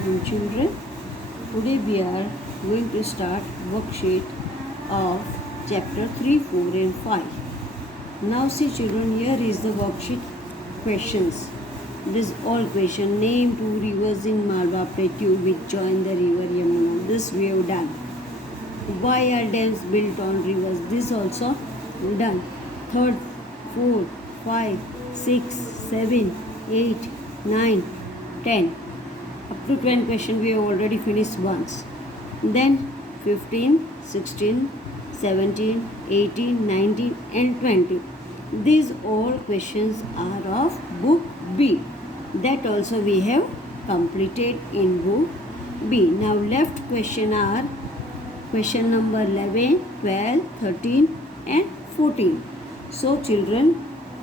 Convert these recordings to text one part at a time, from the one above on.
morning, children. Today we are going to start worksheet of chapter 3, 4 and 5. Now see children, here is the worksheet questions. This all question. Name two rivers in Malwa Plateau which join the river Yamuna. This we have done. Why are dams built on rivers? This also done. Third, 4, 5, 6, 7, 8, 9, 10. Up to 10 question we have already finished once. Then 15, 16, 17, 18, 19 and 20. These all questions are of book B. That also we have completed in book B. Now left question are question number 11, 12, 13 and 14. So children,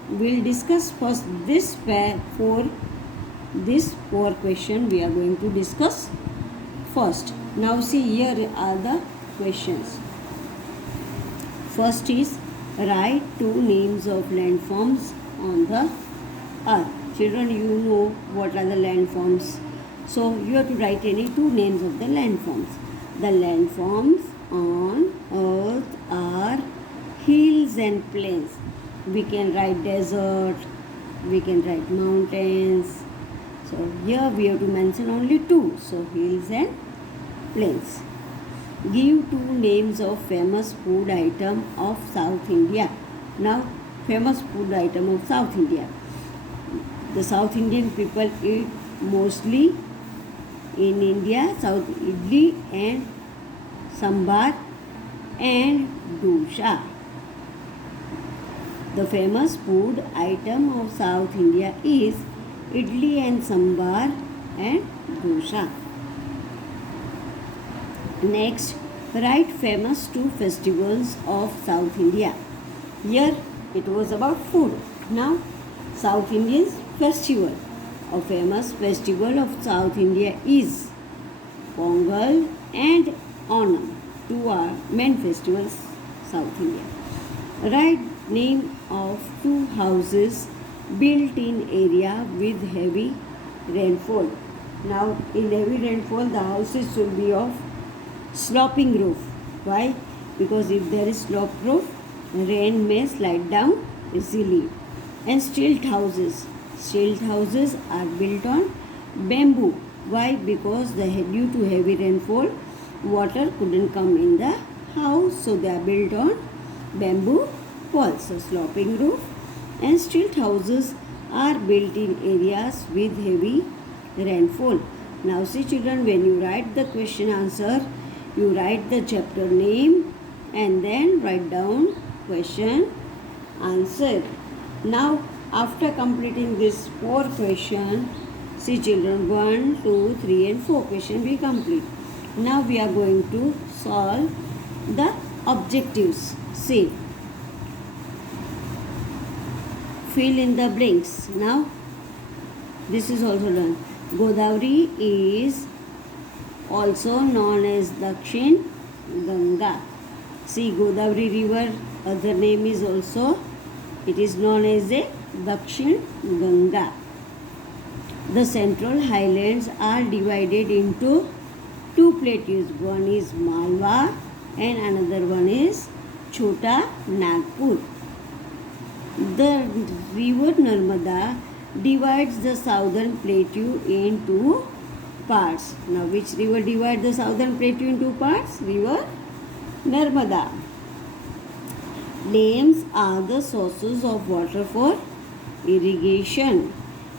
we'll discuss first this four question we are going to discuss first. Now see, here are the questions. First is write two names of landforms on the earth. Children, you know what are the landforms. So you have to write any two names of the landforms. The landforms on earth are hills and plains. We can write desert, we can write mountains. So here we have to mention only two. So hills and plains. Give two names of famous food item of South India. Now famous food item of South India. The South Indian people eat mostly in India South idli and sambar and dosa. The famous food item of South India is idli and sambar and dosa. Next, write famous two festivals of South India. Here it was about food. Now South Indian festival. A famous festival of South India is Pongal and Onam. Two are main festivals South India. Write name of two houses built in area with heavy rainfall. Now in heavy rainfall the houses should be of sloping roof. Why? Because if there is sloped roof, rain may slide down easily. And stilt houses. Stilt houses are built on bamboo. Why? Because due to heavy rainfall, water couldn't come in the house, so they are built on bamboo walls. So sloping roof and stilt houses are built in areas with heavy rainfall. Now see children, when you write the question answer, you write the chapter name and then write down question answer. Now after completing this four question, see children, 1, 2, 3 and 4 question we complete. Now we are going to solve the objectives. See, fill in the blanks. Now this is also done. Godavari is also known as Dakshin Ganga. See, Godavari river, other name is also, it is known as a Dakshin Ganga. The central highlands are divided into two plateaus. One is Malwa and another one is Chota Nagpur. The river Narmada divides the southern plateau into parts. Now which river divides the southern plateau into parts? River Narmada. Dams are the sources of water for irrigation.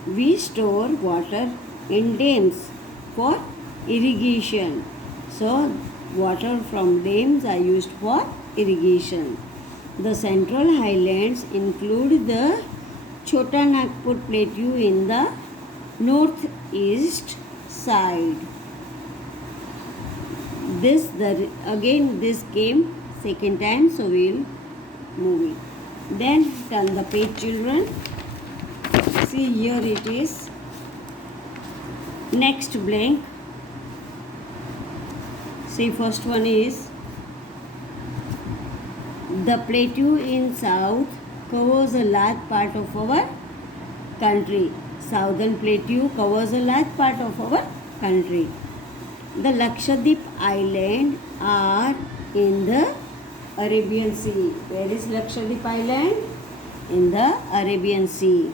We store water in dams for irrigation. So water from dams are used for irrigation. The central highlands include the Chota Nagpur plateau in the northeast side. This came second time, so we'll move it. Then turn the page children. See, here it is. Next blank. See, first one is the plateau in south covers a large part of our country. Southern plateau covers a large part of our country. The Lakshadweep Island are in the Arabian Sea. Where is Lakshadweep Island? In the Arabian Sea.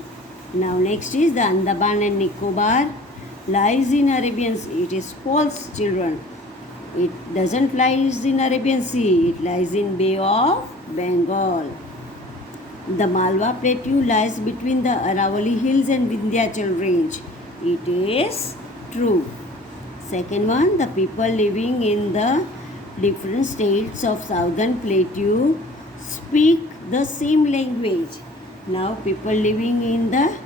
Now next is the Andaman and Nicobar lies in Arabian Sea. It is false, children. It doesn't lies in Arabian Sea. It lies in Bay of Bengal. The Malwa Plateau lies between the Aravalli Hills and Vindhyachal Range. It is true. Second one, the people living in the different states of Southern Plateau speak the same language. Now, people living in the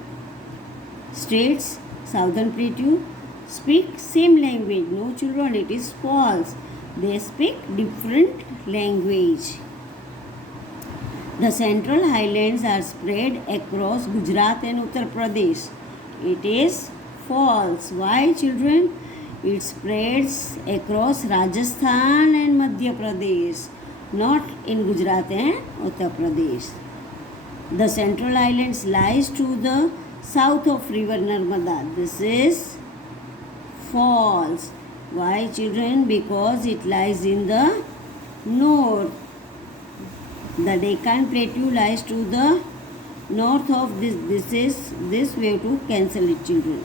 states Southern Plateau speak same language. No, children, it is false. They speak different language. The Central Highlands are spread across Gujarat and Uttar Pradesh. It is false. Why, children? It spreads across Rajasthan and Madhya Pradesh, not in Gujarat and Uttar Pradesh. The Central Highlands lies to the south of river Narmada. This is false. Why, children? Because it lies in the north. The Deccan Plateau lies to the north of this. This we have to cancel it, children.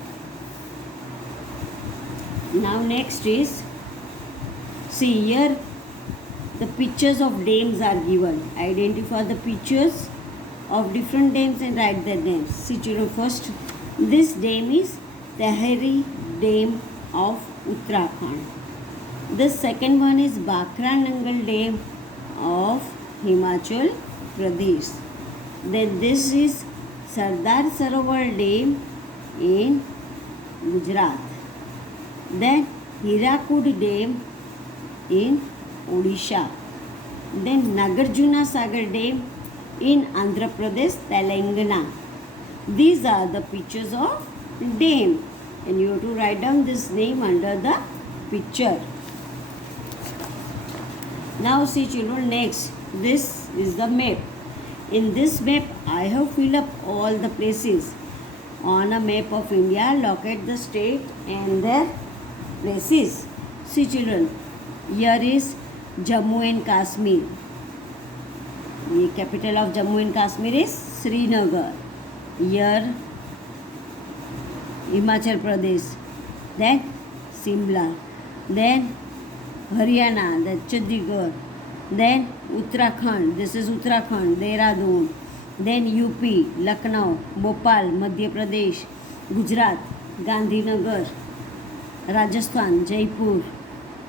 Now next is, see here the pictures of dams are given. Identify the pictures of different dams and write their names. See, children, first this dam is Tehri Dam of Uttarakhand. The second one is Bakra Nangal Dam of Himachal Pradesh. Then this is Sardar Sarovar Dam in Gujarat. Then Hirakud Dam in Odisha. Then Nagarjuna Sagar Dam in Andhra Pradesh, Telangana. These are the pictures of dam, and you have to write down this name under the picture. Now see, children, next this is the map. In this map I have filled up all the places. On a map of India, locate the state and their places. See, children, here is Jammu and Kashmir. The capital of Jammu and Kashmir is Srinagar. Here Himachal Pradesh, then Simla, then Haryana, then Chandigarh, then Uttarakhand, this is Uttarakhand, Dehradun, then UP, Lucknow, Bhopal, Madhya Pradesh, Gujarat, Gandhinagar, Rajasthan, Jaipur,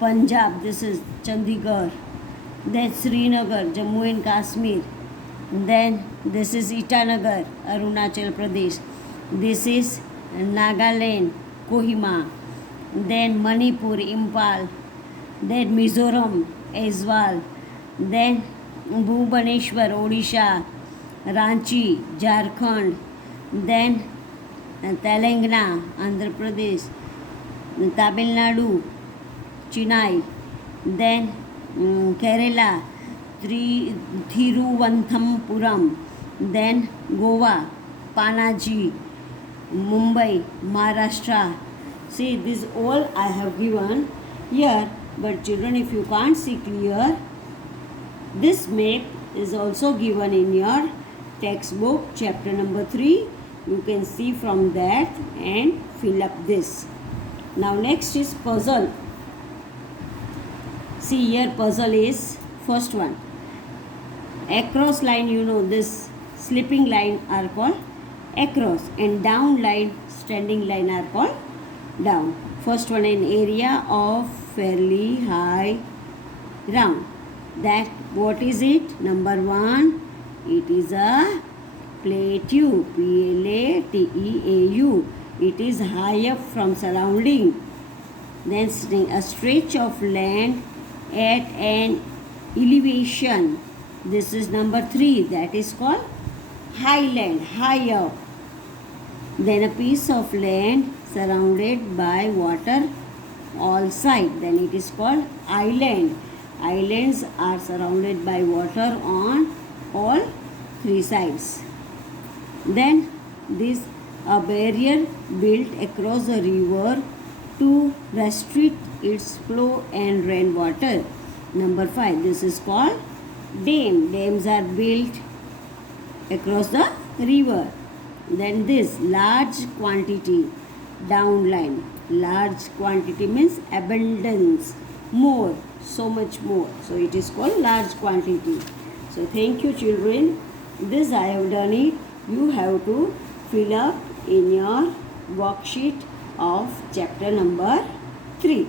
Punjab, this is Chandigarh, then Srinagar, Jammu and Kashmir, then this is Itanagar, Arunachal Pradesh, this is Nagaland, Kohima, then Manipur, Impal, then Mizoram, Aizwal, then Bhubaneswar, Odisha, Ranchi, Jharkhand, then Telangana, Andhra Pradesh, Tamil Nadu, Chennai, then Kerala, Thiruvananthapuram, then Goa, Panaji, Mumbai, Maharashtra. See, this all I have given here, but children, if you can't see clear, this map is also given in your textbook, chapter number 3. You can see from that and fill up this. Now next is puzzle. See here, puzzle is first one. Across line, you know, this slipping line are called across, and down line, standing line are called down. First one, an area of fairly high ground. That, what is it? Number 1, it is a plateau, Plateau. It is high up from surrounding. Then a stretch of land at an elevation. This is number 3, that is called highland, high up. Then a piece of land surrounded by water all side, then it is called island. Islands are surrounded by water on all 3 sides. Then this a barrier built across a river to restrict its flow and rainwater. Number 5, this is called dam. Dams are built across the river. Then this large quantity, downline. Large quantity means abundance, more, so much more. So it is called large quantity. So thank you children. This I have done it. You have to fill up in your worksheet of chapter number 3.